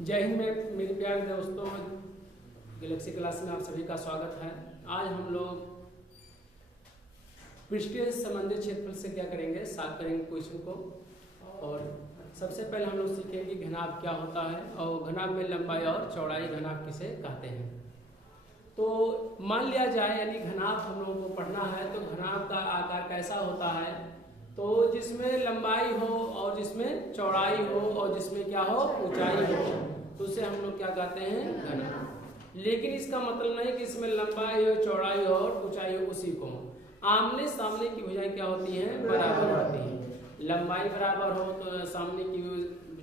जय हिंद में मेरे प्यारे दोस्तों, गैलेक्सी क्लास में आप सभी का स्वागत है। आज हम लोग पृष्ठीय से संबंधित क्षेत्रफल से क्या करेंगे, सॉल्व करेंगे क्वेश्चन को। और सबसे पहले हम लोग सीखेंगे घनाभ क्या होता है और घनाभ में लंबाई और चौड़ाई घनाभ किसे कहते हैं। तो मान लिया जाए यानी घनाभ हम लोगों को पढ़ना है तो घनाभ का आकार कैसा होता है, तो जिसमें लंबाई हो और जिसमें चौड़ाई हो और जिसमें क्या हो, ऊंचाई हो, तो उसे हम लोग क्या कहते हैं, घनाभ। लेकिन इसका मतलब नहीं कि इसमें लंबाई हो, चौड़ाई हो और ऊंचाई हो उसी को। आमने सामने की भुजाएं क्या होती हैं, बराबर होती हैं। लंबाई बराबर हो तो सामने की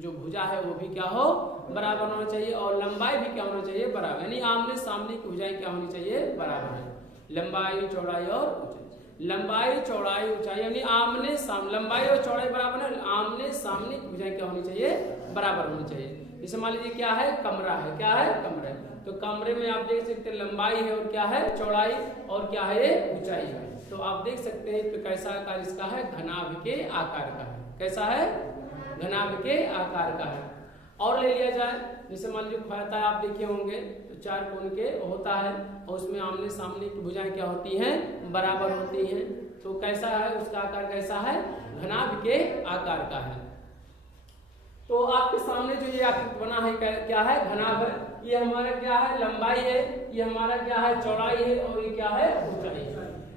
जो भुजा है वो भी क्या हो, बराबर होना चाहिए और लंबाई भी क्या होना चाहिए, बराबर। यानी आमने सामने की भुजाएं क्या होनी चाहिए, बराबर है। लंबाई, चौड़ाई और ऊंचाई, लंबाई, चौड़ाई, ऊंचाई यानी आमने सामने, लंबाई और चौड़ाई बराबर है, आमने सामने की भुजाएं क्या होनी चाहिए, बराबर होनी चाहिए। जैसे मान लीजिए क्या है, कमरा है, क्या है, कमरा है, तो कमरे में आप देख सकते हैं लंबाई है और क्या है, चौड़ाई और क्या है, ऊंचाई है। तो आप देख सकते हैं तो कैसा आकार इसका है, घनाभ के आकार का है। कैसा है, घनाभ के आकार का है। और ले लिया जाए, जैसे मान लीजिए खोयाता आप देखे होंगे तो चार कोण के होता है और उसमें आमने सामने की भुजाएं क्या होती हैं, बराबर होती हैं। तो कैसा है, उसका आकार कैसा है, घनाभ के आकार का है। तो आपके सामने जो ये आकृति बना है क्या है, घनाभ है। ये हमारा क्या है, लंबाई है, ये हमारा क्या है, चौड़ाई है और ये क्या है, ऊंचाई है।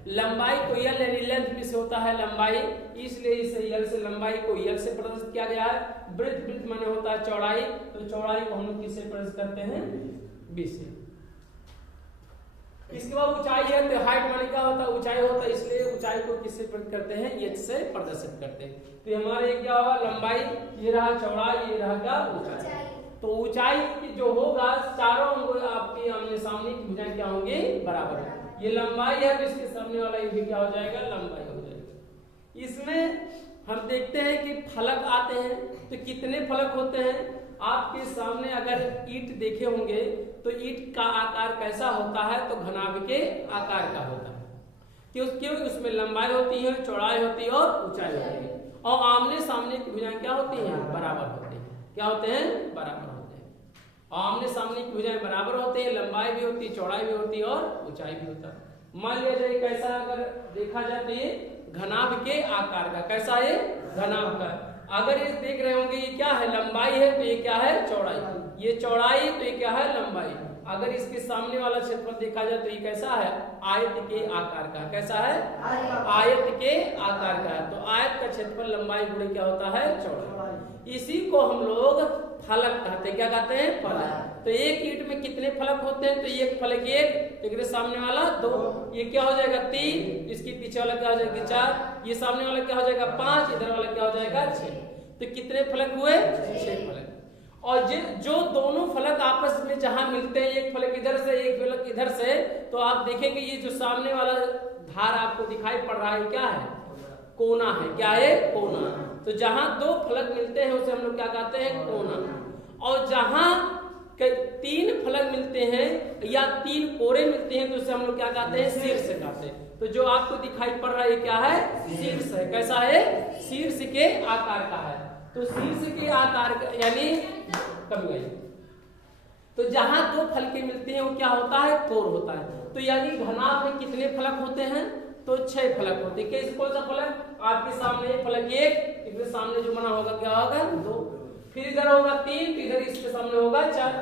लंबाई को यल यानी लेंथ में से होता है लंबाई, इसलिए इसे यल से, लंबाई को यल से प्रदर्शित किया गया है। वृत्त, वृत्त माने होता है चौड़ाई, तो चौड़ाई को हम लोग किससे प्रदर्शित करते हैं, बी से। इसके बाद ऊंचाई है तो हाइट माने क्या होता है, ऊंचाई होता है, इसलिए ऊंचाई को किससे प्रदर्शित करते हैं, एच से प्रदर्शित करते हैं। तो हमारे क्या होगा, लंबाई, ये रहा चौड़ाई, ये रहा क्या, ऊंचाई। तो ऊंचाई की जो होगा, चारों अंगों आपकी आमने सामने की भुजाएं क्या होंगी, बराबर है। ये लंबाई है तो इसके सामने वाला ये भी क्या हो जाएगा, लंबाई हो जाएगा। इसमें हम देखते हैं कि फलक आते हैं, तो कितने फलक होते हैं आपके सामने। अगर ईंट देखे होंगे तो ईंट का आकार कैसा होता है, तो घनाभ के आकार का होता है। क्यों, उसमें लंबाई होती है, चौड़ाई होती है और ऊंचाई होती है, और आमने सामने की भुजाएं क्या होती हैं, बराबर होती हैं। क्या होते हैं, बराबर होते हैं। आमने सामने की भुजाएं बराबर होते हैं, लंबाई भी होती है, चौड़ाई भी होती है और ऊंचाई भी होता है। मान लिया जाए कैसा, अगर देखा जाए तो ये घनाभ के आकार का, कैसा है, घनाभ का। अगर ये देख रहे होंगे ये क्या है, लंबाई है तो ये क्या है, चौड़ाई, ये चौड़ाई तो ये क्या है, लंबाई। अगर इसके सामने वाला क्षेत्रफल देखा जाए तो ये कैसा है, आयत के आकार का। कैसा है, आयत के आकार का है। तो आयत का क्षेत्रफल लंबाई गुणे क्या होता है, चौड़ाई। इसी को हम लोग फलक कहते हैं। क्या कहते हैं, फलक। तो एक ईंट में कितने फलक होते हैं, तो एक फलक एक सामने वाला दो, ये क्या हो जाएगा, तीन, इसके पीछे वाला क्या हो जाएगा, चार, ये सामने वाला क्या हो जाएगा, पांच, इधर वाला क्या हो जाएगा, छह। तो कितने फलक हुए, छह फलक। और जो दोनों फलक आपस में जहां मिलते हैं, एक फलक इधर से एक फलक इधर से, तो आप देखेंगे ये जो सामने वाला धार आपको दिखाई पड़ रहा है क्या है, कोना है। क्या है, कोना। तो जहां दो फलक मिलते हैं उसे हम लोग क्या कहते हैं, कोना। और जहां तीन फलक मिलते हैं या तीन कोरे मिलते हैं तो उसे हम लोग क्या कहते हैं, शीर्ष कहते हैं। तो जो आपको दिखाई पड़ रहा है क्या है, शीर्ष है। कैसा है, शीर्ष के आकार का है। तो शीर्ष के आकार का यानी कम गई, तो जहां दो फलके मिलते हैं वो क्या होता है, कोर होता है। तो यानी घनाभ में कितने फलक होते हैं, तो 6 फलक होते हैं। कैसे, कौन सा फलक, आपके सामने फलक एक, इधर सामने जो बना होगा क्या होगा, 2, फिर इधर होगा 3, इधर इसके सामने होगा 4,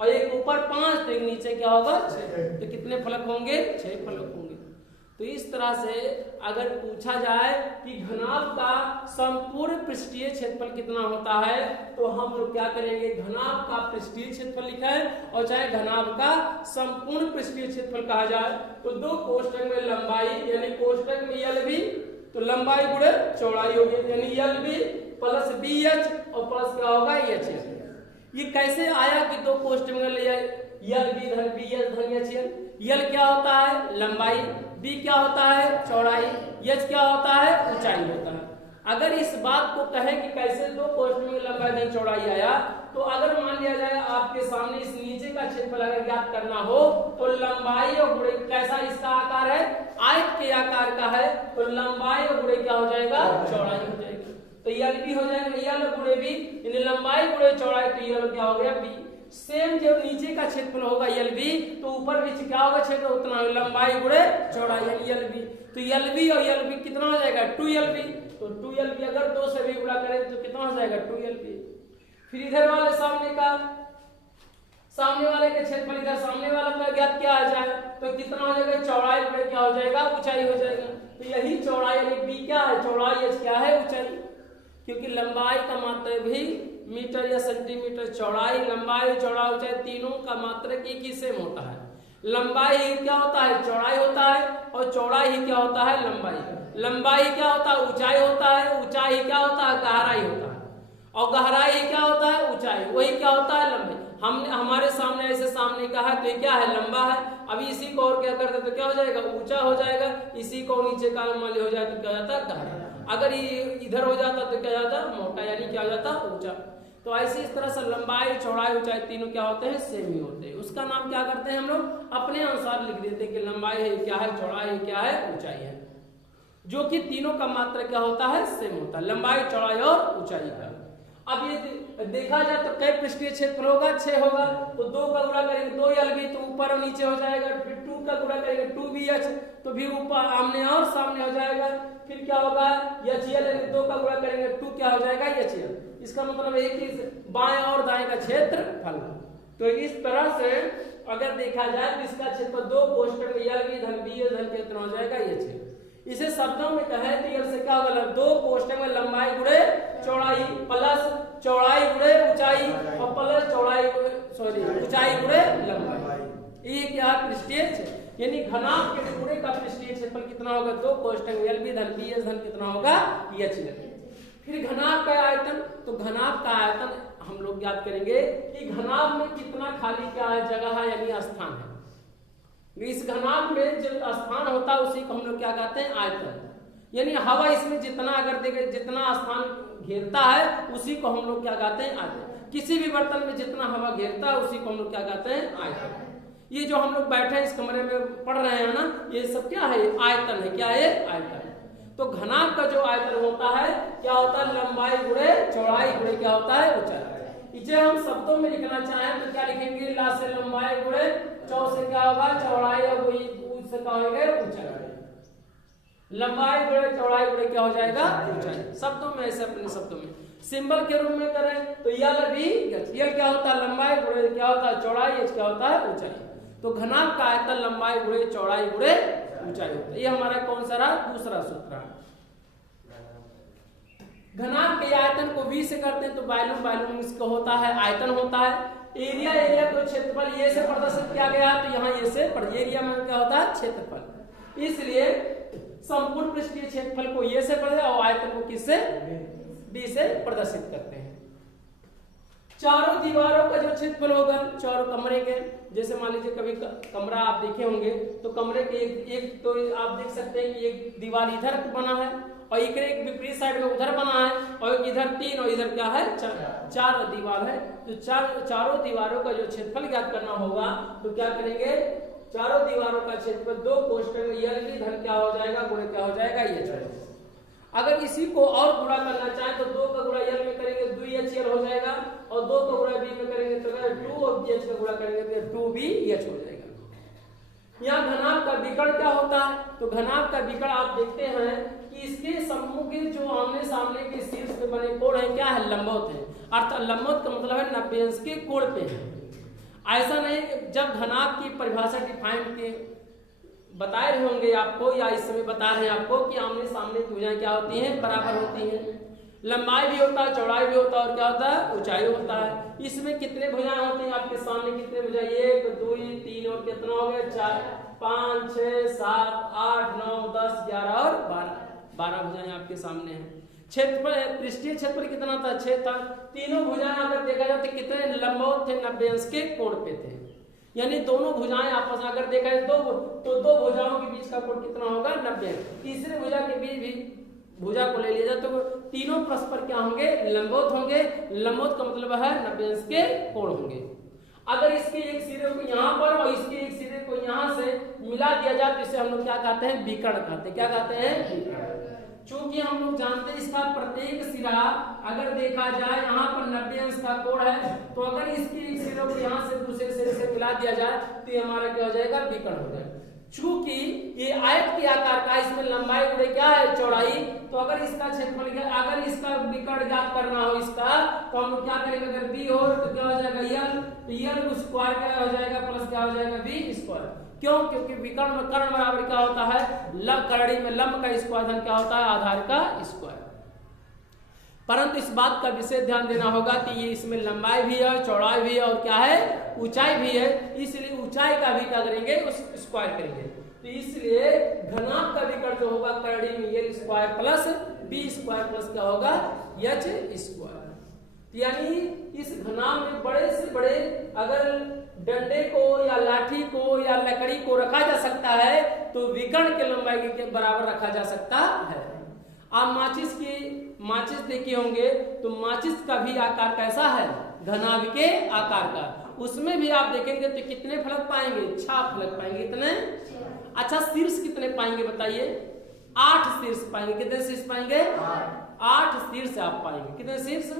और एक ऊपर 5, तो एक नीचे क्या होगा 6। तो कितने फलक होंगे, 6 फलक होंगे। तो इस तरह से अगर पूछा जाए कि घनाभ का संपूर्ण पृष्ठीय क्षेत्रफल कितना होता है, तो हम लोग क्या करेंगे, घनाभ का पृष्ठीय क्षेत्रफल लिखा है, और चाहे घनाभ का संपूर्ण पृष्ठीय क्षेत्रफल कहा जाए तो दो कोष्टक में लंबाई यानी कोष्टक में यल भी, तो लंबाई गुणे चौड़ाई होगी, यानी यल भी प्लस बी एच और प्लस क्या होगा, एच। ये कैसे आया कि दो कोष्टक में यल बी धन बी एच धन एच। यल क्या होता है, लंबाई, बी क्या होता है, चौड़ाई, एच क्या होता है, ऊंचाई होता है। अगर इस बात को कहें कि कैसे दो कोष्टक में लंबाई धन चौड़ाई आया, तो अगर मान लिया जाए आपके सामने इस नीचे का क्षेत्रफल अगर ज्ञात करना हो तो लंबाई और गुणे, कैसा इसका आकार है, आयत के आकार का है, तो लंबाई और गुणे क्या हो जाएगा, चौड़ाई हो जाएगी। तो यल बी हो जाएगा यल गुणे बी, यानी लंबाई गुणे चौड़ाई, तो यल क्या हो गया बी। सेम जब नीचे का क्षेत्रफल होगा यल बी तो ऊपर भी क्या होगा क्षेत्र उतना लंबाई गुणे चौड़ाई यानी यल बी। तो यल बी और यल बी कितना हो जाएगा 2यल बी। तो 2यल बी अगर 2 से भी गुणा करें तो कितना हो जाएगा 2यल बी। फिर इधर वाले सामने वाले के क्षेत्रफल इधर सामने वाला का ज्ञात किया जाए तो कितना हो जाएगा चौड़ाई गुणे क्या हो जाएगा ऊंचाई हो जाएगा। तो यही चौड़ाई यानी बी क्या है चौड़ाई, एच क्या है ऊंचाई, क्योंकि लंबाई का मात्रक भी मीटर या सेंटीमीटर, चौड़ाई लंबाई चौड़ाई ऊंचाई तीनों का मात्रक एक ही सेम होता है। लंबाई ही क्या होता है चौड़ाई होता है और चौड़ाई ही क्या होता है लंबाई। लंबाई क्या होता है ऊंचाई होता है, ऊंचाई ही क्या होता है गहराई होता है और गहराई ही क्या होता है ऊंचाई, वही क्या होता है लंबाई। हमने हमारे सामने ऐसे सामने का है तो ये क्या है लंबा है। अभी इसी को और क्या करते तो क्या हो जाएगा ऊंचा हो जाएगा, इसी को नीचे का मान हो जाए तो क्या हो जाता है गहरा, अगर ये इधर हो जाता तो क्या हो जाता मोटा यानी क्या हो जाता ऊंचा। तो ऐसे इस तरह से लंबाई चौड़ाई ऊंचाई तीनों क्या होते हैं सेम ही होते हैं। उसका नाम क्या करते हैं हम लोग अपने अनुसार लिख देते हैं कि लंबाई है क्या है चौड़ाई है क्या है ऊंचाई है, जो कि तीनों का मात्रा क्या होता है सेम होता है लंबाई चौड़ाई और ऊंचाई का। अब ये देखा जाए तो कई पृष्ठीय क्षेत्र होगा 6 होगा तो 2 का गुणा करेंगे 2 यल बी तो ऊपर और नीचे हो जाएगा। फिर 2 का गुणा करेंगे 2 बी एच तो भी ऊपर आमने और सामने हो जाएगा। फिर क्या होगा एच यल 2 का गुणा करेंगे 2 क्या हो जाएगा एच यल। इसका मतलब है कि बाएं और दाएं का क्षेत्रफल। तो इस तरह से अगर देखा जाए तो इसका क्षेत्रफल 2 कोष्ठक में यल बी धन बी एल धन कितना हो जाएगा एच। इसे शब्दों में कहे तो यल से क्या होगा 2 कोष्ठक में लंबाई गुणे चौड़ाई प्लस चौड़ाई गुणे ऊंचाई और प्लस चौड़ाई ऊंचाई गुणे लंबाई। ये क्या पृष्ठीय क्षेत्र यानी घनाभ के टुकड़े का पृष्ठीय क्षेत्रफल कितना होगा 2 कोष्ठक में यल बी धन बी एस धन कितना होगा एच। फिर घनाभ का आयतन, तो घनाभ का आयतन हम लोग ज्ञात करेंगे कि घनाभ में कितना खाली क्या है जगह है यानी स्थान है। इस घनाभ में जो स्थान होता है उसी को हम लोग क्या कहते हैं आयतन, यानी हवा इसमें जितना अगर देखें जितना स्थान घेरता है उसी को हम लोग क्या कहते हैं आयतन। किसी भी बर्तन में जितना हवा घेरता है उसी को हम लोग क्या कहते हैं आयतन। ये जो हम लोग बैठे हैं इस कमरे में पढ़ रहे हैं ना ये सब क्या है आयतन है, क्या है आयतन। तो घनाभ का जो आयतन होता है क्या होता है लंबाई गुणे चौड़ाई गुणे क्या होता है ऊंचाई। इसे हम शब्दों में लिखना चाहें तो क्या लिखेंगे ला से लंबाई गुणे चौ से क्या होगा चौड़ाई और वही से क्या होगा ऊंचाई। लंबाई गुणे चौड़ाई गुणे क्या हो जाएगा ऊंचाई। शब्दों में ऐसे अपने शब्दों में सिंबल के रूप में करें तो यल बी यल क्या होता है लंबाई गुणे क्या होता है चौड़ाई एच क्या होता है ऊंचाई। तो घनाभ का आयतन लंबाई गुणे चौड़ाई गुणे ऊंचाई होता है। ये हमारा कौन सा रहा दूसरा सूत्र है। घनाभ के आयतन को v से करते हैं तो वॉल्यूम इसका होता है आयतन होता है। एरिया को क्षेत्रफल ये से प्रदर्शित किया गया तो यहाँ ये से एरिया में क्या होता है क्षेत्रफल, इसलिए संपूर्ण पृष्ठीय क्षेत्रफल को ये से और आयतन को किससे b से प्रदर्शित करते हैं। चारों दीवारों का जो क्षेत्रफल होगा चारों कमरे के, जैसे मान लीजिए कभी कमरा आप देखे होंगे तो कमरे के एक तो आप देख सकते हैं कि एक दीवार इधर बना है और एक विपरीत साइड में उधर बना है और इधर 3 और इधर क्या है 4 दीवार है। तो चारों दीवारों का जो क्षेत्रफल ज्ञात करना होगा तो क्या करेंगे चारों दीवारों का क्षेत्रफल 2 कोष्ठक में यल की धन क्या हो जाएगा गुणे क्या हो जाएगा एच। अगर इसी को और गुणा करना चाहें तो 2 का गुणा यल में करेंगे 2h हो जाएगा और 2 का गुणा b में करेंगे तो 2 और h का गुणा करेंगे तो 2bh हो जाएगा। यहाँ घनाभ का विकर्ण क्या होता है तो घनाभ का विकर्ण आप देखते हैं कि इसके सम्मुख के जो आमने सामने के शीर्ष पे बने कोण है क्या है लंबवत है, अर्थात लंबवत का मतलब है 90 अंश के कोण पे है। ऐसा नहीं जब घनाभ की परिभाषा डिफाइन के बताए रहे होंगे आपको या इस समय बता रहे हैं आपको कि आमने सामने की भुजाएं क्या होती हैं बराबर होती हैं, लंबाई भी होता है चौड़ाई भी होता है और क्या होता है ऊंचाई होता है। इसमें कितने भुजाएं होती हैं आपके सामने कितने भुजाएं 1 2 3 और कितना हो गया 4 5 6 7 8 9 10 11 और 12 भुजाएं आपके सामने हैं। क्षेत्रफल पृष्ठीय क्षेत्रफल कितना था 6 था। तीनों भुजाएं अगर देखा जाए तो कितने लंबवत थे 90 अंश के कोण पे थे, यानी दोनों भुजाएं आपस में अगर देखा जाए दो भुजाओं के बीच का कोण कितना होगा 90। तीसरे भुजा के बीच भी भुजा को ले लिया जाए तो तीनों परस्पर क्या होंगे लंबवत होंगे। लंबवत का मतलब है 90 अंश के कोण होंगे। अगर इसके एक सिरे को यहाँ पर और इसके एक सिरे को यहाँ से मिला दिया जाए तो इसे हम लोग क्या कहते हैं विकर्ण कहते हैं। क्या कहते हैं विकर्ण। चूंकि हम लोग जानते हैं इसका प्रत्येक सिरा अगर देखा जाए यहाँ पर 90 अंश का कोण है, तो अगर इसके एक सिरे को यहाँ से दूसरे सिरे से मिला दिया जाए तो ये हमारा क्या हो जाएगा, विकर्ण हो जाएगा। चूंकि ये आयत के आकार का, इसमें लंबाई गुणे क्या है, चौड़ाई, तो अगर इसका क्षेत्रफल क्या, अगर इसका विकर्ण ज्ञात करना हो इसका, तो हम लोग क्या करेंगे, अगर बी हो तो क्या हो जाएगा यल, तो यल स्क्वायर क्या हो जाएगा प्लस क्या हो जाएगा बी स्क्वायर। क्यों? क्योंकि विकर्ण में कर्ण बराबर क्या होता है, करड़ी में लंब का स्क्वायर धन क्या होता है, आधार का स्क्वायर। परंतु इस बात का विशेष ध्यान देना होगा कि ये इसमें लंबाई भी है, चौड़ाई भी है और क्या है, ऊंचाई भी है, इसलिए ऊंचाई का भी क्या करेंगे, उस स्क्वायर करेंगे। तो इसलिए घनाभ का विकर्ण जो होगा करड़ी में यल square plus B square plus क्या होगा, एच स्क्वायर। यानी इस घनाभ में बड़े से बड़े अगर डंडे को या लाठी को या लकड़ी को रखा जा सकता है तो विकर्ण के लंबाई के बराबर रखा जा सकता है। आप माचिस देखे होंगे तो माचिस का भी आकार कैसा है, घनाभ के आकार का। उसमें भी आप देखेंगे तो कितने फलक पाएंगे, 6 फलक पाएंगे। कितने? अच्छा, शीर्ष कितने पाएंगे बताइए? 8 शीर्ष पाएंगे। कितने शीर्ष पाएंगे? 8 शीर्ष आप पाएंगे। कितने शीर्ष?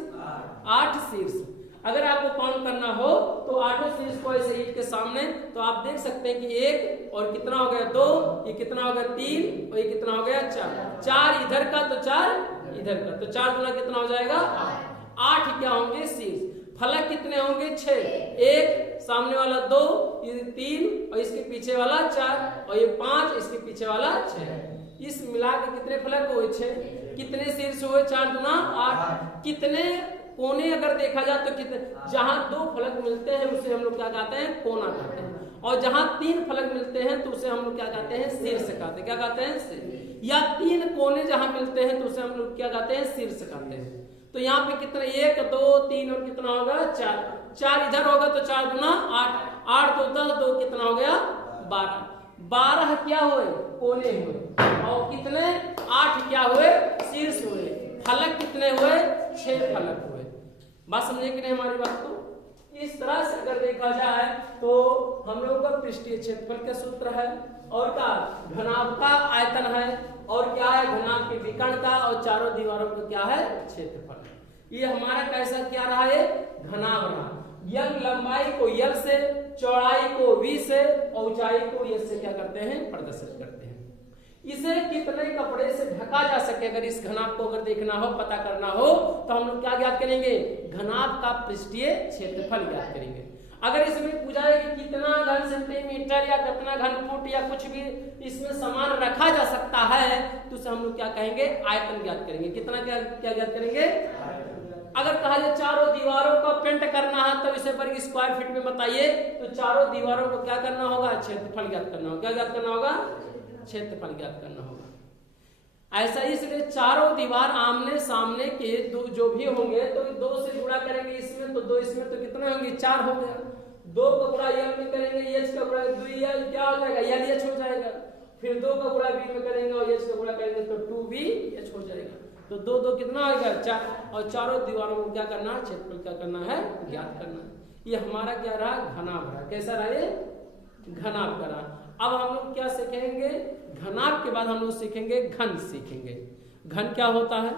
8 शीर्ष। अगर आपको काउंट करना हो तो 8 शीर्ष को ऐसे ईंट के सामने, तो आप देख सकते हैं कि 1 और कितना हो गया 2, ये कितना हो गया 3 और ये कितना हो गया 4। 4 इधर का तो 4 इधर का, तो 4 गुना कितना हो जाएगा 8 क्या होंगे शीर्ष। फलक कितने होंगे 6, 1 सामने वाला 2, ये 3 और इसके पीछे वाला 4 और ये 5 इसके पीछे वाला 6। इस मिला के कितने फलक हुए 6। कितने शीर्ष हुए 4 गुना 8। कितने कोने अगर देखा जाए तो कितने, जहां 2 फलक मिलते हैं उसे हम लोग क्या कहते हैं, कोना कहते हैं, और जहां 3 फलक मिलते हैं तो उसे हम लोग क्या कहते हैं, शीर्ष कहते हैं। क्या कहते हैं, शीर्ष। या 3 कोने जहां मिलते हैं तो उसे हम लोग क्या कहते हैं, शीर्ष कहते हैं। तो यहाँ पे कितना 1 2 3 और कितना होगा 4। 4 इधर होगा तो 4 गुना 8, 8 तो 10, 2 कितना हो गया 12। 12 क्या हुए, कोने हुए, और कितने 8 क्या हुए, शीर्ष हुए। फलक कितने हुए, 6 फलक हुए। बात समझे कि नहीं हमारी बात को? इस तरह से अगर देखा जाए तो हम लोगों का पृष्ठीय क्षेत्रफल का सूत्र है, और क्या घनाभ का आयतन है, और क्या है घनाभ के विकर्ण का, और चारों दीवारों का क्या है, क्षेत्रफल। ये हमारा कैसा क्या रहा है, घनाभ रहा। यल लंबाई को यल से, चौड़ाई को v से और ऊंचाई को s से क्या करते हैं, प्रदर्शित करते हैं। इसे कितने कपड़े से ढका जा सके, अगर इस घनाभ को अगर देखना हो, पता करना हो, तो हम लोग क्या ज्ञात करेंगे, घनाभ का पृष्ठीय क्षेत्रफल ज्ञात करेंगे। अगर इसमें पूछा है कि कितना घन सेंटीमीटर या कितना घन फुट या कुछ भी इसमें सामान रखा जा सकता है, तो उसे हम लोग क्या कहेंगे, आयतन ज्ञात करेंगे। कितना क्या ज्ञात करेंगे। अगर कहा जाए चारों दीवारों का पेंट करना है तब इसे पर स्क्वायर फीट में बताइए, तो चारों दीवारों को क्या करना होगा, क्षेत्रफल ज्ञात करना होगा। क्या ज्ञात करना होगा, क्षेत्रफल ज्ञात करना होगा। ऐसा इसलिए चारों दीवार आमने सामने के दो जो भी होंगे तो 2 से गुणा करेंगे इसमें, तो 2 इसमें, तो कितने होंगे 4 हो गया। 2 का गुणा यल में करेंगे, एच का गुणा 2 यल क्या हो जाएगा, यल एच हो जाएगा। फिर 2 का गुणा बी में करेंगे और एच का गुणा करेंगे तो 2b एच हो जाएगा। तो 2 2 कितना होगा 4, और चारों दीवारों को क्या करना है, क्षेत्रफल क्या करना है, ज्ञात करना है। ये हमारा क्या रहा, घनाभ रहा। कैसा रहा ये, घनाभ का रहा। अब हम लोग क्या सीखेंगे, घनाभ के बाद हम लोग सीखेंगे घन सीखेंगे। घन क्या होता है,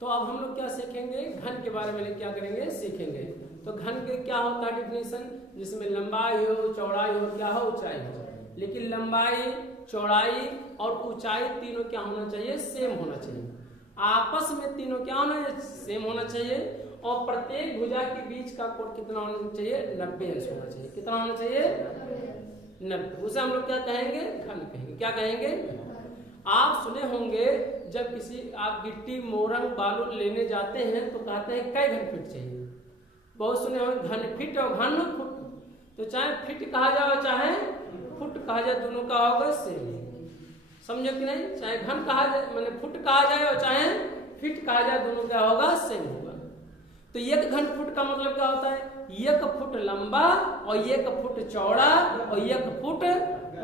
तो अब हम लोग क्या सीखेंगे, घन के बारे में क्या करेंगे, सीखेंगे। तो घन के क्या होता है डेफिनेशन, जिसमें लंबाई हो, चौड़ाई हो, क्या हो, ऊंचाई हो। लेकिन लंबाई, चौड़ाई और ऊंचाई तीनों क्या होना चाहिए, सेम होना चाहिए। आपस में तीनों क्या होना चाहिए, सेम होना चाहिए। और प्रत्येक भुजा के बीच का कोण कितना होना चाहिए, 90 अंश होना चाहिए। कितना होना चाहिए, 90। उसे हम लोग क्या कहेंगे, घन कहेंगे। क्या कहेंगे, आप सुने होंगे जब किसी आप गिट्टी मोरंग बालू लेने जाते हैं तो कहते हैं कई घन फीट चाहिए। बहुत सुने होंगे घन फीट और घन फुट। तो चाहे फीट कहा जाए चाहे फुट कहा जाए, दोनों का होगा सेम। समझो कि नहीं, चाहे घन कहा जाए मैंने फुट कहा जाए और चाहे फीट कहा जाए, दोनों क्या होगा, सेम होगा। तो 1 घन फुट का मतलब क्या होता है, 1 फुट लंबा और 1 फुट चौड़ा और 1 फुट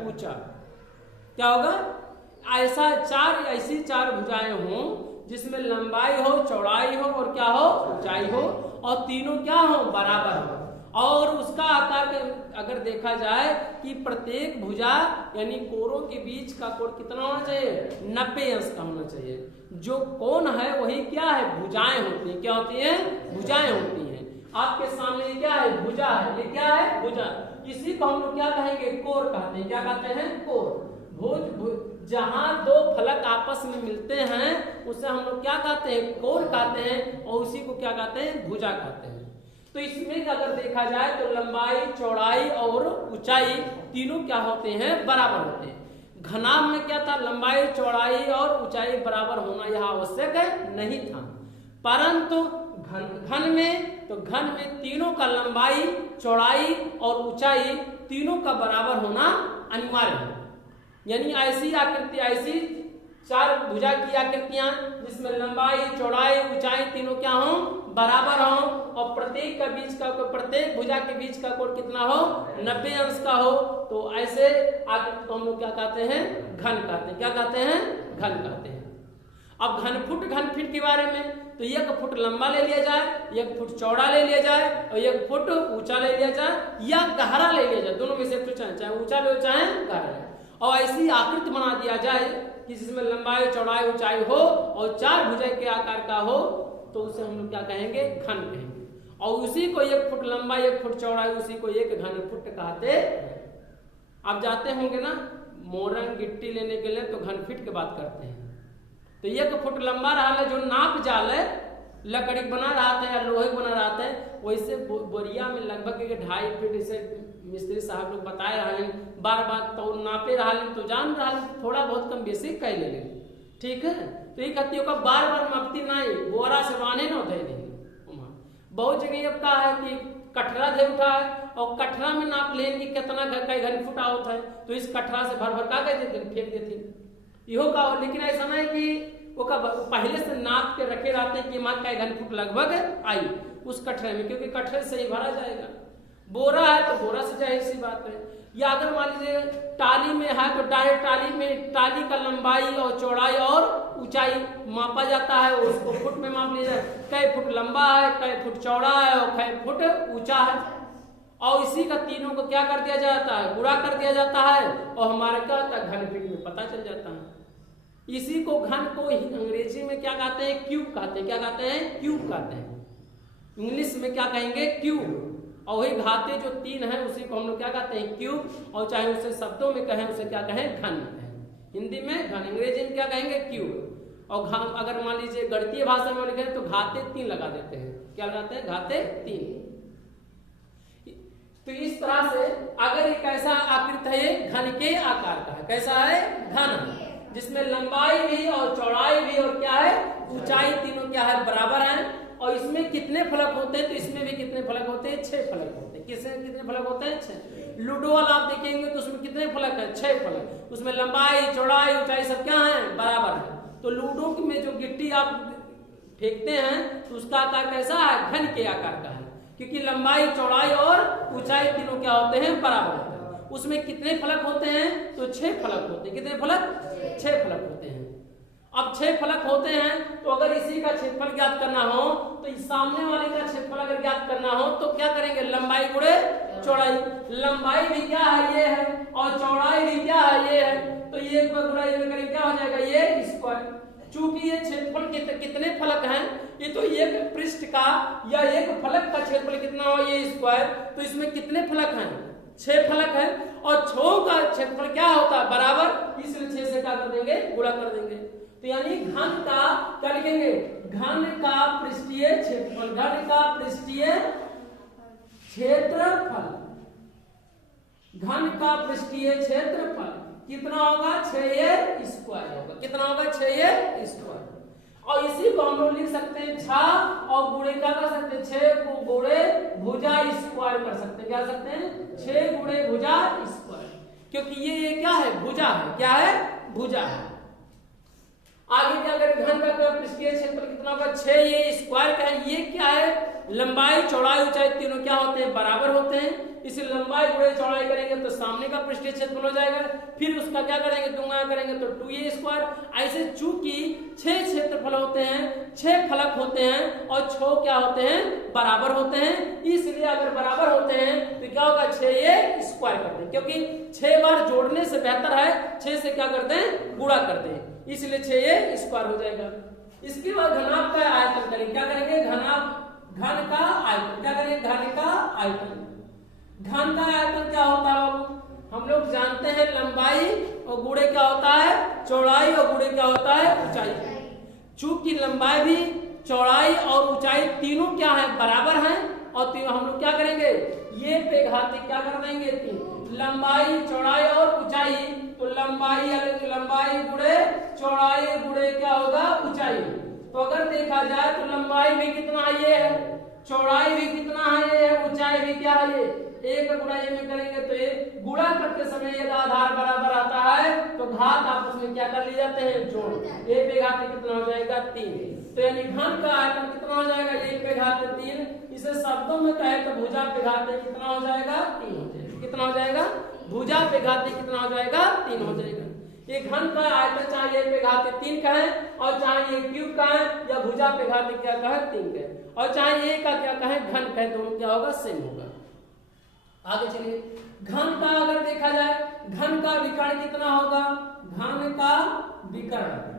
ऊंचा। क्या होगा, ऐसा ऐसी 4 भुजाएं हों जिसमें लंबाई हो, चौड़ाई हो और क्या हो, ऊंचाई हो, और तीनों क्या हो, बराबर हो। और उसका आकार अगर देखा जाए कि प्रत्येक भुजा यानी कोरों के बीच का कोण कितना होना चाहिए, 90 अंश का होना चाहिए। जो कोण है वही क्या है, भुजाएं होती हैं। क्या होती हैं, भुजाएं होती हैं। आपके सामने ये क्या है, भुजा है, ये क्या है, भुजा। इसी को हम लोग क्या कहेंगे, कोर कहते हैं। क्या कहते हैं, कोर। जहां दो फलक आपस में मिलते हैं उसे हम लोग क्या कहते हैं, कोर कहते हैं, और उसी को क्या कहते हैं, भुजा कहते हैं। तो इसमें अगर देखा जाए तो लंबाई, चौड़ाई और ऊंचाई तीनों क्या होते हैं, बराबर होते हैं। घनाभ में क्या था, लंबाई, चौड़ाई और ऊंचाई बराबर होना यह आवश्यक नहीं था, परंतु घन में, तो घन में तीनों का लंबाई, चौड़ाई और ऊंचाई तीनों का बराबर होना अनिवार्य है। यानी ऐसी आकृति, ऐसी चार भुजा की आकृतियां जिसमें लंबाई, चौड़ाई, ऊंचाई तीनों क्या हो, बराबर हो, और प्रत्येक का बीच का, प्रत्येक भुजा के बीच का कोण कितना हो, 90 अंश का हो, तो ऐसे आकृति को हम लोग क्या कहते हैं, घन कहते हैं। क्या कहते हैं, घन कहते हैं। अब घन फुट, घन फीट के बारे में, तो 1 फुट लंबा ले लिया जाए, 1 फुट चौड़ा ले लिया जाए, और 1 फुट ऊंचा ले लिया जाए या गहरा ले लिया जाए, दोनों में से चाहे ऊंचा ले चाहे गहरा, और ऐसी आकृति बना दिया जाए कि जिसमें लंबाई, चौड़ाई, ऊंचाई हो और 4 भुजा के आकार का हो, तो उसे हम लोग क्या कहेंगे, घन कहेंगे। और उसी को 1 फुट लंबाई, 1 फुट चौड़ाई, उसी को 1 घन फुट कहते हैं। आप जाते होंगे ना मोरंग गिट्टी लेने के लिए, तो घन फीट की बात करते हैं। तो 1 फुट लंबा रहा है, जो नाप जाल है, लकड़ी बना रहा था या लोहे बना रहा था, वैसे बोरिया में लगभग 2.5 फीट, इसे मिस्त्री साहब लोग बताए रहे हैं, बार बार तो नापे रहा तो जान रहा, थोड़ा बहुत कम बेसी कह ले, ठीक है। तो ये कहती का बार बार मापती नहीं, बोरा से बाने न दे देंगे। बहुत जगह अब का है कि कठरा दे उठा है, और कठरा में नाप लेंगे कितना कई घन फुटा होता है, तो इस कठरा से भर भर का देते, फेंक देती इहो का हो। लेकिन ऐसा नहीं कि वो का पहले से नाप के रखे रहते हैं कि माँ कई घन फुट लगभग आई उस कठरे में, क्योंकि कठरे से ही भरा जाएगा। बोरा है तो बोरा से जाहिर सी बात है। या अगर मान लीजिए टाली में है तो डायरेक्ट टाली में, टाली का लंबाई और चौड़ाई और ऊंचाई मापा जाता है, उसको फुट में माप लिया जाए, कई फुट लंबा है, कई फुट चौड़ा है और कई फुट ऊंचा है, और इसी का तीनों को क्या कर दिया जाता है, गुणा कर दिया जाता है, और हमारे क्या होता है, घन फीट में पता चल जाता है। इसी को घन को अंग्रेजी में क्या कहते हैं, क्यूब कहते हैं। क्या कहते हैं, क्यूब कहते हैं। इंग्लिश में क्या कहेंगे, क्यूब। और वही घाते जो 3 है उसी को हम लोग क्या कहते हैं, क्यूब। और चाहे उसे शब्दों में कहें उसे क्या कहें, घन कहें। हिंदी में घन, अंग्रेजी में क्या कहेंगे, क्यूब। और अगर मान लीजिए गणितीय भाषा में लिखे तो घाते 3 लगा देते हैं। क्या लगाते हैं, घाते 3। तो इस तरह से अगर एक ऐसा आकृति है, ये घन के आकार का है। कैसा है, घन, जिसमें लंबाई भी और चौड़ाई भी और क्या है, ऊंचाई तीनों क्या है, बराबर है। और इसमें कितने फलक होते हैं, तो इसमें भी कितने फलक होते हैं, 6 फलक होते हैं। किसमें कितने फलक होते हैं, 6। लूडो वाला आप देखेंगे तो उसमें कितने फलक है, 6 फलक। उसमें लंबाई, चौड़ाई, ऊंचाई सब क्या है, बराबर है। तो लूडो में जो गिट्टी आप फेंकते हैं तो उसका आकार कैसा है, घन के आकार का है, क्योंकि लंबाई, चौड़ाई और ऊंचाई तीनों क्या होते हैं, बराबर होते हैं। उसमें कितने फलक होते हैं, तो 6 फलक होते हैं। कितने फलक, 6 फलक होते हैं। अब 6 फलक होते हैं, तो अगर इसी का क्षेत्रफल ज्ञात करना हो, तो इस सामने वाले का क्षेत्रफल अगर ज्ञात करना हो तो क्या करेंगे, लंबाई गुणे चौड़ाई। लंबाई भी क्या है, ये है, और चौड़ाई भी क्या है, ये है। तो ये गुणा ये करेंगे क्या हो जाएगा, ये स्क्वायर। चूंकि ये क्षेत्रफल कितने फलक हैं, ये तो एक पृष्ठ का या एक फलक का क्षेत्रफल कितना हो, ये स्क्वायर। तो इसमें कितने फलक हैं, 6 फलक है, और 6 का क्षेत्रफल क्या होता है, बराबर, इसलिए 6 से क्या कर देंगे, गुणा कर देंगे। तो यानी घन का क्या लिखेंगे, घन का पृष्ठीय क्षेत्रफल, घन का पृष्ठीय क्षेत्रफल, घन का पृष्ठीय क्षेत्रफल कितना होगा, 6a स्क्वायर होगा। कितना होगा, 6a स्क्वायर। और इसी को हम लोग लिख सकते हैं 6 और गुणे क्या कर सकते हैं, 6 को गुणे भुजा स्क्वायर कर सकते हैं। क्या सकते हैं, 6 गुणे भुजा स्क्वायर, क्योंकि ये क्या है, भुजा है। क्या है, भुजा है। आगे क्या करें, घन का पृष्ठीय क्षेत्रफल कितना होगा, 6 ये स्क्वायर का है। ये क्या है, लंबाई, चौड़ाई, ऊंचाई तीनों क्या होते हैं, बराबर होते हैं। इसे लंबाई गुणे चौड़ाई करेंगे तो सामने का पृष्ठीय क्षेत्रफल हो जाएगा। फिर उसका क्या करेंगे, गुणा करेंगे तो 2a स्क्वायर। ऐसे चूंकि 6 क्षेत्रफल होते हैं, 6 फलक होते हैं, और 6 क्या होते हैं, बराबर होते हैं। इसलिए अगर बराबर होते हैं तो क्या होगा, 6 ये स्क्वायर करते हैं, क्योंकि 6 बार जोड़ने से बेहतर है 6 से क्या करते हैं, गुणा करते हैं, इसलिए 6 ये स्क्वायर हो जाएगा। इसके बाद घनाभ का आयतन करेंगे, क्या करेंगे, घन का आयतन, क्या करेंगे, घन का आयतन। घन का आयतन क्या होता है, हम लोग जानते हैं लंबाई और गुणे क्या होता है, चौड़ाई, और गुणे क्या होता है, ऊंचाई। चूंकि लंबाई भी, चौड़ाई और ऊंचाई तीनों क्या है, बराबर हैं, और तीनों हम लोग क्या करेंगे, ये पे घाते क्या कर देंगे, 3, लंबाई, चौड़ाई और ऊंचाई। तो लंबाई गुणे चौड़ाई गुणे क्या होगा, ऊंचाई। तो अगर देखा जाए तो लंबाई भी कितना ये है, चौड़ाई भी कितना है, ये है, ऊंचाई भी क्या है, ये 1 गुणा ये में करेंगे तो ये गुणा करते समय यदि आधार बराबर आता है तो घात आपस में क्या कर लिए जाते हैं, जोड़। ए पे घात कितना हो जाएगा, 3। तो यानी घन का आयतन कितना हो जाएगा, 1 पे घात 3। इसे शब्दों में कहे तो भुजा पे घात कितना हो जाएगा, 3 हो जाएगा। कितना हो जाएगा, भुजा पे घात कितना हो जाएगा, 3 हो जाएगा। ये घन का आयतन चाहे ए पे घात 3 का है, और चाहे ये क्यूब का है, या भुजा पे घात क्या का है, 3 का है, और चाहे ए का क्या कहे, घन का है, दोनों क्या होगा, सेम होगा। आगे चलिए, घन का अगर देखा जाए, घन का विकर्ण कितना होगा, घन का विकर्ण,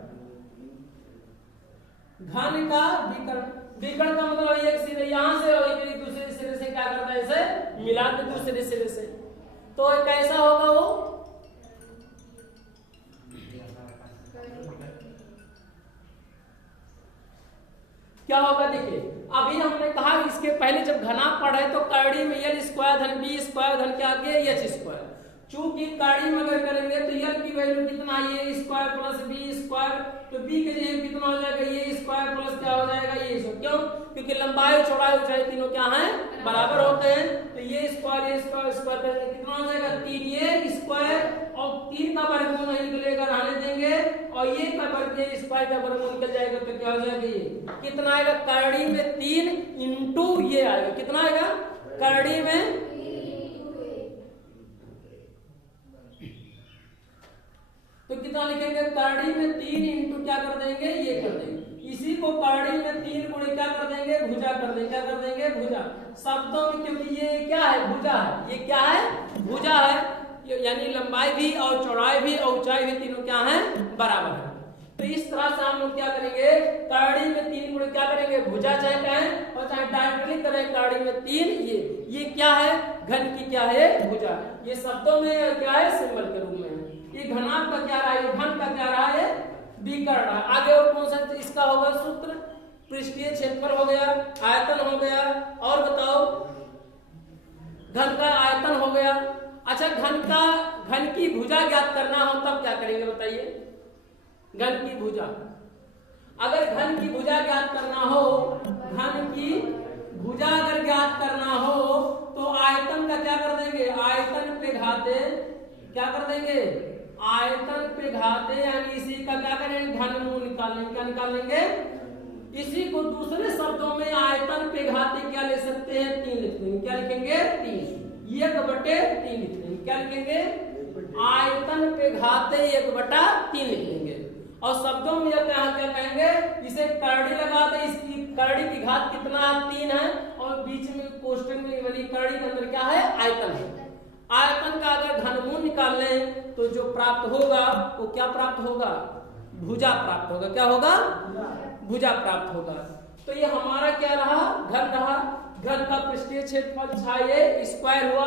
घन का विकर्ण, विकर्ण का मतलब एक सिरे यहां से और एक दूसरे सिरे से क्या करता है, इसे मिला के दूसरे सिरे से, तो कैसा होगा वो, क्या होगा, देखिए अभी हमने कहा इसके पहले जब घनाभ पढ़े तो करड़ी में l स्क्वायर धन b स्क्वायर धन के आगे h स्क्वायर। चूंकि करड़ी में अगर करेंगे तो l की वैल्यू कितना, ये स्क्वायर प्लस b स्क्वायर, तो b के जगह कितना हो जाएगा, ये स्क्वायर प्लस क्या हो जाएगा, ये स्क्वायर। क्यों, क्योंकि लंबाई चौड़ाई ऊंचाई तीनों क्या हैं, बराबर होते हैं। तो ये स्क्वायर स्क्वायर करके कितना हो जाएगा, 3 ये स्क्वायर, और 3 का वर्गमूल नहीं निकलेगा, रहने देंगे, और ये का वर्ग, ये स्क्वायर का वर्गमूल निकल जाएगा, तो क्या हो जाएगा, ये कितना आएगा, करड़ी में 3 इंटू ये आएगा, कितना आएगा, करड़ी में तो कितना लिखेंगे, करड़ी में 3 इंटू क्या कर देंगे, ये कर देंगे। इसी को करड़ी में 3 गुणे क्या कर देंगे, भुजा कर देंगे, क्या कर देंगे, भुजा। शब्दों में क्योंकि ये क्या है, भुजा है, ये क्या है, भुजा है, यानी लंबाई भी और चौड़ाई भी और ऊंचाई भी तीनों क्या है, बराबर है। तो इस तरह से हम लोग क्या करेंगे, करड़ी में 3 गुणे क्या करेंगे, भुजा चाहे कहें और चाहे डायरेक्टली करें, करड़ी में 3 ये क्या है, घन की क्या है, भुजा। ये शब्दों में क्या है, सिंबल के रूप में है। ये घनाभ का क्या रहा है, घन का क्या रहा है, विकर्ण रहा। आगे और कौन सा इसका होगा सूत्र, पृष्ठीय क्षेत्रफल हो गया, आयतन हो गया, और बताओ घन का आयतन हो गया। अच्छा, घन की भुजा ज्ञात करना हो तब क्या करेंगे, बताइए। घन की भुजा, अगर घन की भुजा ज्ञात करना हो, घन की भुजा अगर ज्ञात करना हो तो आयतन का क्या कर देंगे, आयतन पे घाते क्या कर देंगे, आयतन पे घाते, यानी इसी का क्या करेंगे, घनमूल निकालेंगे। क्या निकालेंगे, इसी को दूसरे शब्दों में आयतन पे घाते क्या ले सकते हैं, 3 लिख देंगे। क्या लिखेंगे, 3, 1/3 लिख देंगे। क्या लिखेंगे, आयतन पे घाते 1/3 लिख देंगे। और शब्दों में क्या कहेंगे, इसे करड़ी लगाते, इसकी करड़ी की घात कितना है, 3 है, और बीच में कोष्टक में वाली करड़ी के अंदर क्या है, आयतन है। आयतन का अगर घनमूल निकाल लें तो जो प्राप्त होगा वो क्या प्राप्त होगा, भुजा प्राप्त होगा। क्या होगा, भुजा प्राप्त होगा। तो ये हमारा क्या रहा, घन रहा। घन का पृष्ठीय क्षेत्रफल छाये स्क्वायर हुआ,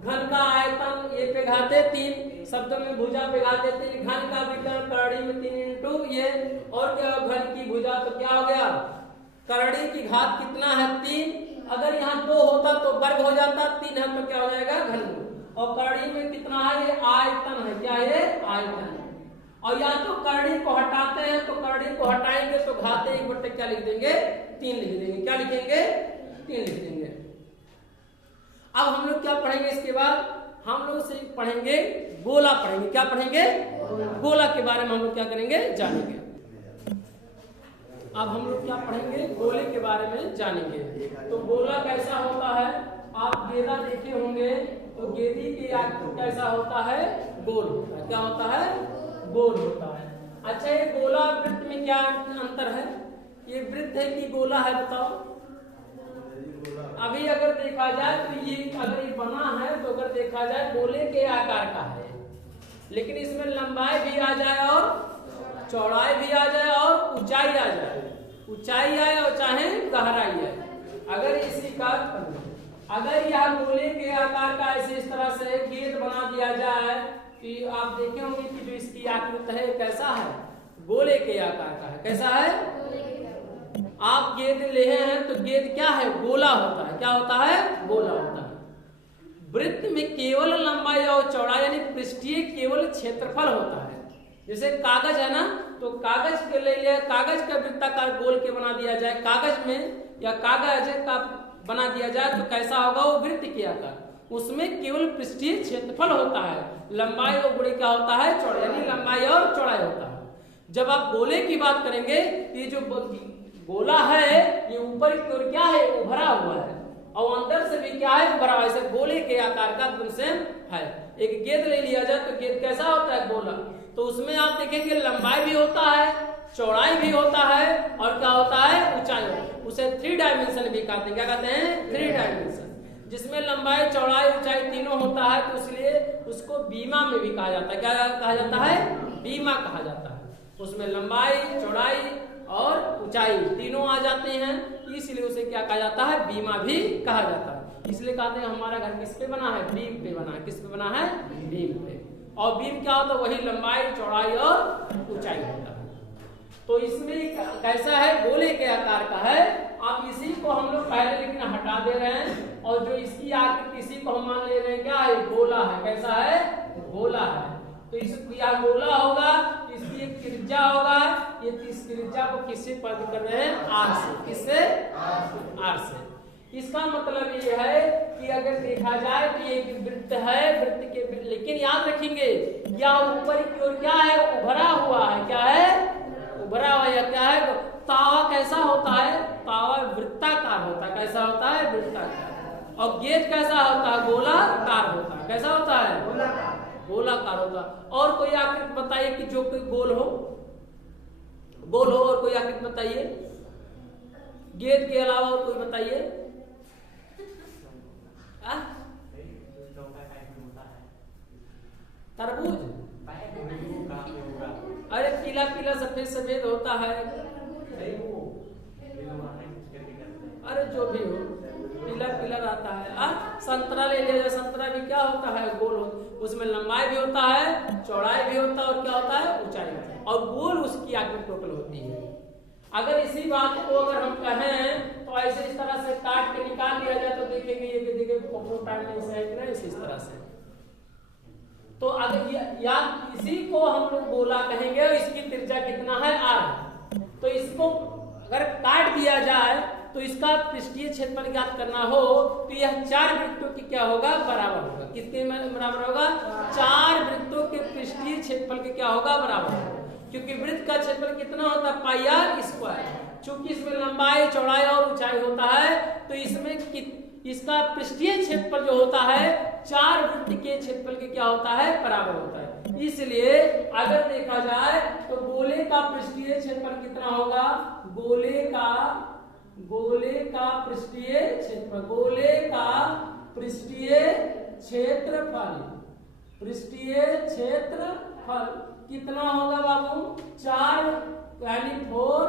घन का आयतन ए पे घाते 3, शब्दों में भुजा पे घाते 3, घन का विकर्ण करड़ी में 3 इंटू ये, और क्या, घन की भुजा, तो क्या हो गया, करड़ी की घात कितना है, 3। अगर यहाँ 2 होता तो वर्ग हो जाता, 3 है तो क्या हो जाएगा, घनमूल। और करड़ी में कितना है, ये आयतन है, क्या है, आयतन है। और या तो करड़ी को हटाते हैं, तो करड़ी को हटाएंगे तो घाते 1/3 क्या लिख देंगे, 3 लिख देंगे। क्या लिखेंगे, 3 लिख देंगे। अब हम लोग क्या पढ़ेंगे, इसके बाद हम लोग से पढ़ेंगे गोला पढ़ेंगे। क्या पढ़ेंगे, गोला के बारे में हम लोग क्या करेंगे, जानेंगे। अब हम लोग क्या पढ़ेंगे, गोले के बारे में जानेंगे। तो गोला कैसा होता है, आप गेंदा देखे होंगे, तो गेंदी के आकृति कैसा होता है, गोल होता है। क्या होता है, गोल होता है। अच्छा, ये गोला वृत्त में क्या अंतर है, ये वृत्त है कि गोला है बताओ। अभी अगर देखा जाए तो ये अगर ये बना है तो अगर देखा जाए गोले के आकार का है, लेकिन इसमें लंबाई भी आ जाए और चौड़ाई भी आ जाए और ऊंचाई आ जाए, ऊंचाई आए और चाहे गहराई आए। अगर इसी का अगर यह गोले के आकार का ऐसे इस तरह से गेंद बना दिया जाए कि आप देखे होंगे कि जो इसकी आकृति है कैसा है, गोले के आकार का है। कैसा है? आप गेंद ले हैं तो गेंद क्या है? गोला होता है। क्या होता है? गोला होता है। वृत्त में केवल लंबाई और चौड़ाई यानी पृष्ठीय केवल क्षेत्रफल होता है। जैसे कागज है ना, तो कागज के ले लिया, कागज का वृत्ताकार गोल के बना दिया जाए, कागज में या कागज का बना दिया जाए तो कैसा होगा? वो वृत्त के आकार, उसमें केवल पृष्ठीय क्षेत्रफल होता है, लंबाई और बड़े क्या होता है? चौड़ाई, यानी लंबाई और चौड़ाई होता है। जब आप गोले की बात करेंगे, ये जो गोला है ये ऊपर की ओर क्या है? उभरा हुआ है और अंदर से भी क्या है? उभरा हुआ है। ऐसे गोले के आकार का एकदम सेम है। एक गेंद ले लिया जाए तो गेंद कैसा होता है? गोला। तो उसमें आप देखेंगे लंबाई भी होता है, चौड़ाई भी होता है और क्या होता है? ऊंचाई। उसे 3 डायमेंशन भी कहते हैं। क्या कहते हैं? 3 डायमेंशन, जिसमें लंबाई चौड़ाई ऊंचाई तीनों होता है, तो इसलिए उसको बीमा में भी कहा जाता है। क्या कहा जाता है? बीमा कहा जाता है। उसमें लंबाई चौड़ाई और ऊंचाई तीनों आ जाते हैं, इसलिए उसे क्या कहा जाता है? बीमा भी कहा जाता है। इसलिए कहते हैं हमारा घर किस पे बना है? बीम पे बना है। किस पे बना है? बीम पे। और बीम क्या होता है? वही लंबाई चौड़ाई और ऊंचाई होता है। तो इसमें कैसा है? गोले के आकार का है। अब इसी को हम लोग पहले लेकिन हटा दे रहे हैं और जो इसकी आकृति इसी को हम मान ले रहे हैं क्या है? गोला है। कैसा है? गोला है। तो इसका गोला होगा, इसकी एक त्रिज्या होगा, ये इस त्रिज्या को किससे पद कर रहे हैं? आर से। किससे? आर से। इसका मतलब ये है कि अगर देखा जाए तो ये वृत्त है, वृत्त के, लेकिन याद रखेंगे यह ऊपर की ओर क्या है? उभरा हुआ है। क्या है? उभरा हुआ है। क्या है? तावा कैसा होता है? तावा वृत्ताकार होता है। कैसा होता है? वृत्ताकार। और गेंद कैसा होता है? गोलाकार होता है। कैसा होता है? गोलाकार होता है। और कोई आकृति बताइए कि जो कोई गोल हो, गोल हो, और कोई आकृति बताइए गेंद के अलावा और कोई बताइए। तरबूज? अरे पीला पीला सफेद सफेद होता है। अरे जो भी हो पीला पीला रहता है। संतरा ले लिया जाए, संतरा भी क्या होता है? गोल होता है। उसमें लंबाई भी होता है, चौड़ाई भी होता है और क्या होता है? ऊंचाई होता है। और गोल उसकी आकृति टोटल होती है। अगर इसी बात को अगर हम कहें तो ऐसे इस तरह से काट के निकाल लिया जाए तो देखेंगे ये देखिए फोटो टाइम में से इस तरह से। तो अगर या इसी को हम लोग गोला कहेंगे और इसकी त्रिज्या कितना है? आर। तो इसको अगर काट दिया जाए तो इसका पृष्ठीय क्षेत्रफल ज्ञात करना हो तो यह 4 वृत्तों की क्या होगा? बराबर होगा। किसके बराबर होगा? 4 वृत्तों के पृष्ठीय क्षेत्रफल के क्या होगा? बराबर होगा। क्योंकि वृत्त का क्षेत्रफल कितना होता है? पाई आर स्क्वायर। चूंकि इसमें लंबाई चौड़ाई और ऊंचाई होता है तो इसमें इसका पृष्ठीय क्षेत्रफल जो होता है 4 वृत्त के क्षेत्रफल के क्या होता है? बराबर होता है। इसलिए अगर देखा जाए तो गोले का पृष्ठीय क्षेत्रफल कितना होगा? गोले का पृष्ठीय क्षेत्रफल, गोले का पृष्ठीय क्षेत्रफल, पृष्ठीय क्षेत्रफल कितना होगा बाबू? 4 यानी 4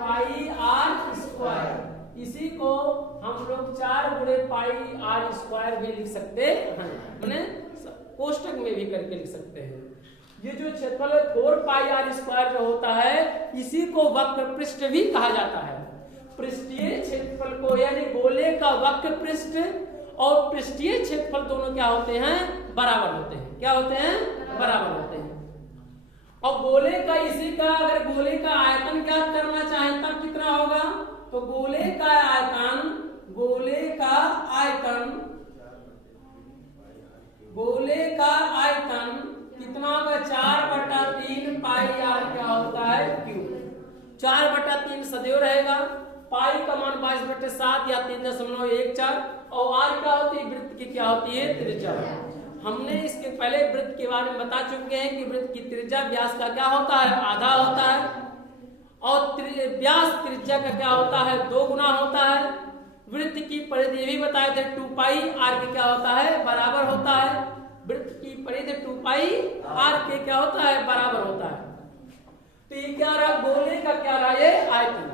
पाई आर स्क्वायर। इसी को हम लोग 4 गुणे पाई आर स्क्वायर भी लिख सकते हैं, मैंने कोष्टक में भी करके लिख सकते हैं। ये जो क्षेत्रफल है 4 पाई आर स्क्वायर जो होता है इसी को वक्र पृष्ठ भी कहा जाता है। पृष्ठीय क्षेत्रफल को यानी गोले का वक्र पृष्ठ और पृष्ठीय क्षेत्रफल दोनों क्या होते हैं? बराबर होते हैं। क्या होते हैं? बराबर होते हैं। और गोले का इसी का अगर गोले का आयतन ज्ञात करना चाहें तब कितना होगा? तो गोले का आयतन कितना होगा? 4/3 पाई आर क्या होता है? क्यूब। 4/3 सदैव रहेगा। पाई का मान 22/7 या 3.14 और आर क्या होती है? वृत्त की क्या होती है? त्रिज्या। हमने इसके पहले वृत्त के बारे में बता चुके हैं कि वृत्त की त्रिज्या व्यास का क्या होता है? आधा होता है। और व्यास त्रिज्या का क्या होता है 2 गुना होता है। वृत्त की परिधि भी बताए थे 2 पाई आर के क्या होता है बराबर होता है। वृत्त की परिधि 2 पाई आर के क्या होता है बराबर होता है। तो ये क्या रहा गोले का क्या रहा ये आयतन।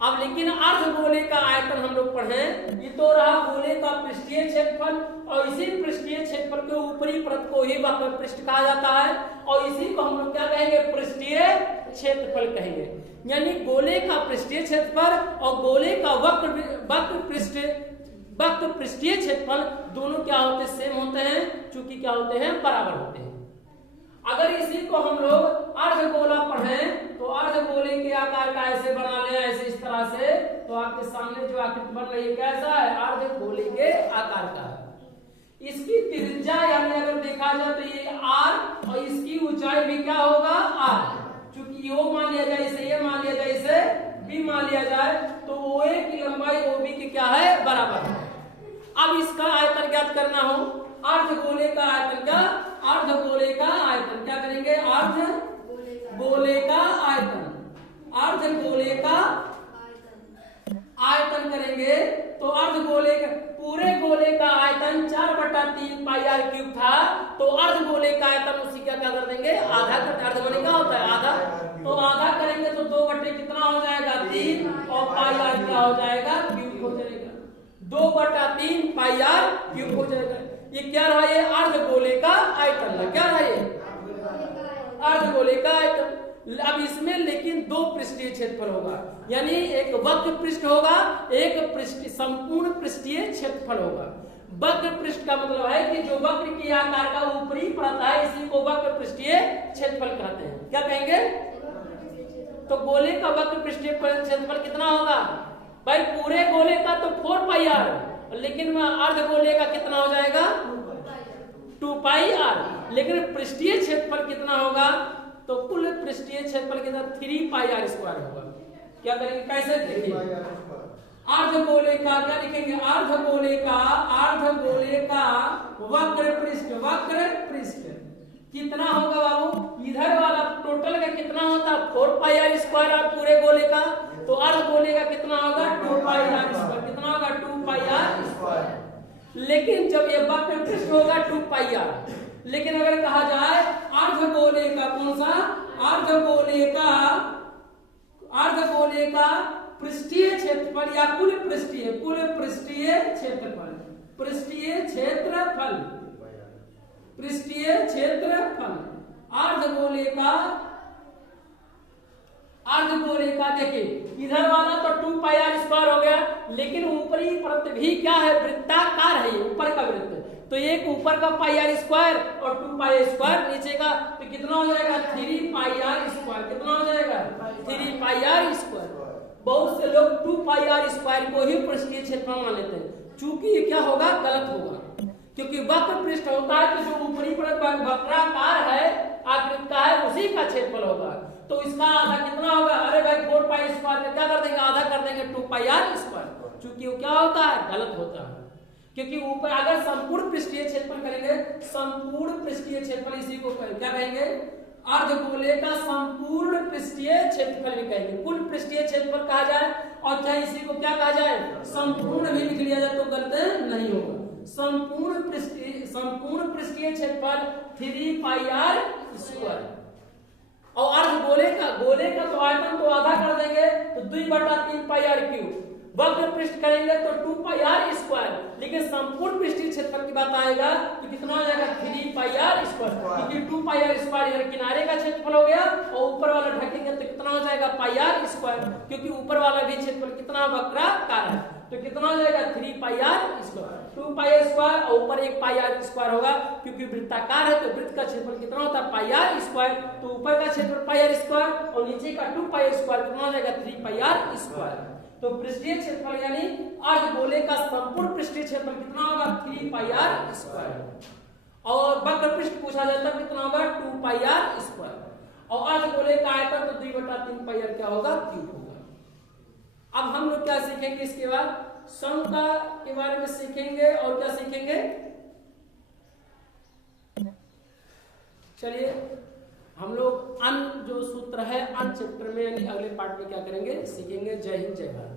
अब लेकिन अर्ध गोले का आयतन हम लोग पढ़े ये तो रहा गोले का पृष्ठीय क्षेत्रफल और इसी पृष्ठीय क्षेत्रफल के ऊपरी परत को ही वक्र पृष्ठ कहा जाता है और इसी को हम लोग क्या कहेंगे पृष्ठीय क्षेत्रफल कहेंगे। यानी गोले का पृष्ठीय क्षेत्रफल और गोले का वक्र पृष्ठीय क्षेत्रफल दोनों क्या होते हैं सेम होते हैं चूंकि क्या होते हैं बराबर होते हैं। अगर इसी को हम लोग अर्धगोला पढ़ें तो अर्धगोले के आकार का ऐसे बना ले ऐसे इस तरह से तो आपके सामने जो आकृति बन रही है कैसा है अर्धगोले के आकार का है। इसकी त्रिज्या यानी अगर देखा जाए तो ये r और इसकी ऊंचाई भी क्या होगा r। चूंकि ओ मान लिया जाए इसे ये मान लिया जाए इसे b मान लिया जाए तो OA की लंबाई OB की क्या है बराबर है। अब इसका आयतन ज्ञात करना हो अर्धगोले का आयतन क्या अर्धगोले का आयतन क्या करेंगे अर्धगोले का आयतन करेंगे तो अर्धगोले का पूरे गोले का आयतन 4/3 पाई r क्यूब था तो अर्धगोले का आयतन उसी क्या कर देंगे आधा कर अर्धगोले का होता है आधा तो आधा करेंगे तो 2 बटे कितना हो जाएगा 3 और पाई r क्या हो जाएगा क्यूब हो जाएगा 2/3 पाई r क्यूब हो जाएगा। ये क्या रहा ये अर्धगोले का आयतन है क्या रहा ये अर्धगोले का आयतन। अब इसमें लेकिन 2 पृष्ठीय क्षेत्रफल होगा यानी एक वक्र पृष्ठ होगा एक पृष्ठ संपूर्ण पृष्ठीय क्षेत्रफल होगा। वक्र पृष्ठ का मतलब है कि जो वक्र की आकार का ऊपरी परत है इसी को वक्र पृष्ठीय क्षेत्रफल कहते हैं। क्या कहेंगे तो गोले का वक्र पृष्ठीय क्षेत्रफल कितना होगा भाई पूरे गोले का तो 4 पाई r लेकिन अर्धगोले का कितना हो जाएगा 2 पाई r लेकिन पृष्ठीय क्षेत्रफल कितना होगा तो कुल पृष्ठीय क्षेत्रफल कितना 3 पाई r स्क्वायर होगा। क्या करेंगे कैसे देखिए अर्धगोले का क्या लिखेंगे अर्धगोले का वक्र पृष्ठ कितना होगा बाबू इधर वाला टोटल का कितना होता 4 पाई r स्क्वायर आप पूरे गोले का तो अर्धगोले का कितना होगा 2 पाई r स्क्वायर कितना होगा 2 पाई r स्क्वायर। लेकिन जब ये वक्र पृष्ठ होगा 2 पाई r लेकिन अगर कहा जाए अर्धगोले का कौन सा अर्धगोले का पृष्ठीय क्षेत्रफल या कुल पृष्ठीय क्षेत्रफल अर्धगोले का देखिए इधर वाला तो 2 पाई r स्क्वायर हो गया लेकिन ऊपरी परत भी क्या है वृत्ताकार है ऊपर का वृत्त तो एक ऊपर का पाई r स्क्वायर और 2 पाई स्क्वायर नीचे का तो कितना हो जाएगा 3 पाई r स्क्वायर कितना हो जाएगा 3 पाई r स्क्वायर। बहुत से लोग 2 पाई r स्क्वायर को ही पृष्ठीय क्षेत्रफल मान लेते हैं चूंकि ये क्या होगा गलत होगा क्योंकि वक्र पृष्ठ होता है तो जो ऊपरी परत वक्राकार है आकृति का है उसी का क्षेत्रफल होगा तो इसका आधा कितना होगा अरे भाई 4 पाई स्क्वायर क्या कर देंगे आधा कर देंगे 2 पाई r स्क्वायर चूंकि वो क्या होता है गलत होता है क्योंकि ऊपर अगर संपूर्ण पृष्ठीय क्षेत्रफल करेंगे संपूर्ण पृष्ठीय क्षेत्रफल इसी को क्या कहेंगे अर्धगोले का संपूर्ण पृष्ठीय क्षेत्रफल भी कहेंगे कुल पृष्ठीय क्षेत्रफल कहा जाए और चाहे इसी को क्या कहा जाए संपूर्ण भी लिख लिया जाए तो गलत नहीं होगा। संपूर्ण पृष्ठीय क्षेत्रफल 3 पाई r स्क्वायर और अर्धगोले का तो आयतन तो आधा कर देंगे तो 2/3 पाई r क्यूब वक्र पृष्ठ करेंगे तो 2 पाई r स्क्वायर लेकिन संपूर्ण पृष्ठीय क्षेत्रफल की बात आएगा तो कितना हो जाएगा 3 पाई r स्क्वायर क्योंकि 2 पाई r स्क्वायर इधर किनारे का क्षेत्रफल हो गया और ऊपर वाला ढकेंगे तो कितना हो जाएगा पाई r स्क्वायर क्योंकि ऊपर वाला भी क्षेत्रफल कितना वक्राकार है तो कितना हो जाएगा 3 पाई r स्क्वायर 2 पाई स्क्वायर और ऊपर एक पाई r स्क्वायर होगा क्योंकि वृत्ताकार है तो वृत्त का क्षेत्रफल कितना होता है पाई r स्क्वायर तो ऊपर का क्षेत्रफल पाई r स्क्वायर और नीचे का 2 पाई स्क्वायर कितना हो जाएगा 3 पाई r स्क्वायर। तो पृष्ठीय क्षेत्रफल यानी अर्धगोले का संपूर्ण पृष्ठीय क्षेत्रफल कितना होगा 3 पाई r स्क्वायर और वक्र पृष्ठ पूछा जाता है कितना होगा 2 पाई r स्क्वायर और अर्धगोले का आयतन तो 2/3 पाई r क्या होगा क्यूब होगा। अब हम लोग क्या सीखेंगे इसके बाद समता के बारे में सीखेंगे और क्या सीखेंगे चलिए हम लोग अन जो सूत्र है अन चैप्टर में यानी अगले पार्ट में क्या करेंगे, सीखेंगे। जय हिंद, जय भारत।